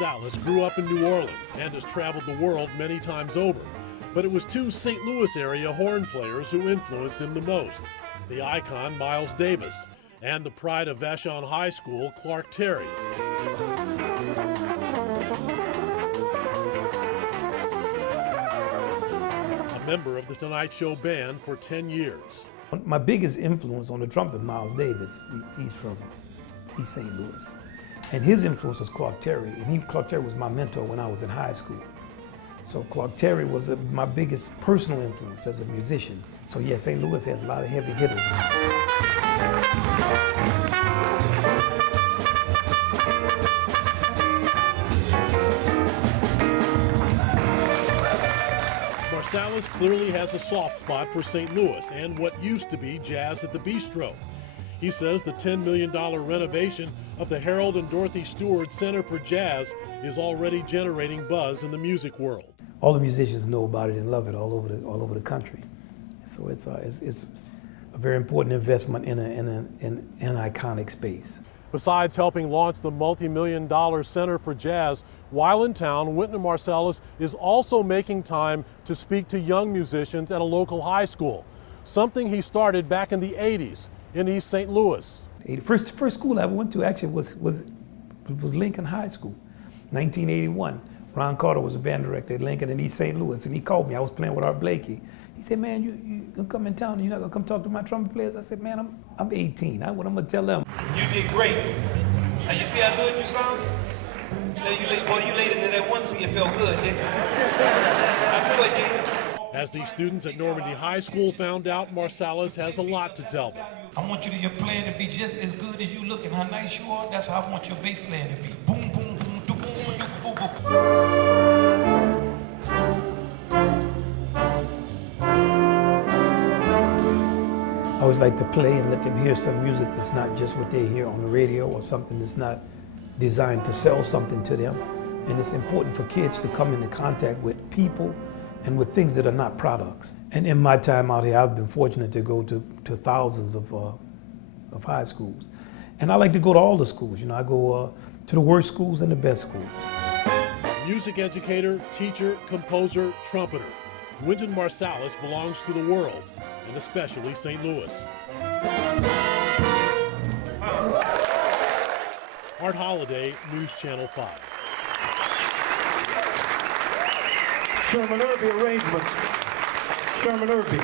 Marsalis grew up in New Orleans and has traveled the world many times over. But it was two St. Louis area horn players who influenced him the most: the icon Miles Davis and the pride of Vashon High School, Clark Terry. A member of the Tonight Show band for 10 years. My biggest influence on the trumpet, Miles Davis. He's from East St. Louis. And his influence was Clark Terry. And Clark Terry was my mentor when I was in high school. So Clark Terry was my biggest personal influence as a musician. So yeah, St. Louis has a lot of heavy hitters. Marsalis clearly has a soft spot for St. Louis and what used to be Jazz at the Bistro. He says the $10 million renovation of the Harold and Dorothy Stewart Center for Jazz is already generating buzz in the music world. All the musicians know about it and love it all over the country. So it's a very important investment in an iconic space. Besides helping launch the multi-million-dollar Center for Jazz, while in town, Wynton Marsalis is also making time to speak to young musicians at a local high school, something he started back in the 80s in East St. Louis. First school I ever went to actually was Lincoln High School, 1981. Ron Carter was a band director at Lincoln in East St. Louis, and he called me. I was playing with Art Blakey. He said, "Man, you gonna come in town and you're not gonna come talk to my trumpet players?" I said, "Man, I'm 18. What I'm gonna tell them?" You did great. Now you see how good you sound? You laid into that one scene, it felt good, didn't it? I knew it did. As these students at Normandy High School found out, Marsalis has a lot to tell them. I want your playing to be just as good as you look and how nice you are. That's how I want your bass playing to be. Boom, boom, boom, boom, boom, boom, boom, boom. I always like to play and let them hear some music that's not just what they hear on the radio or something that's not designed to sell something to them. And it's important for kids to come into contact with people and with things that are not products. And in my time out here, I've been fortunate to go to thousands of high schools. And I like to go to all the schools. You know, I go to the worst schools and the best schools. Music educator, teacher, composer, trumpeter. Wynton Marsalis belongs to the world, and especially St. Louis. Art Holiday, News Channel 5. Sherman Irby arrangement. Sherman Irby.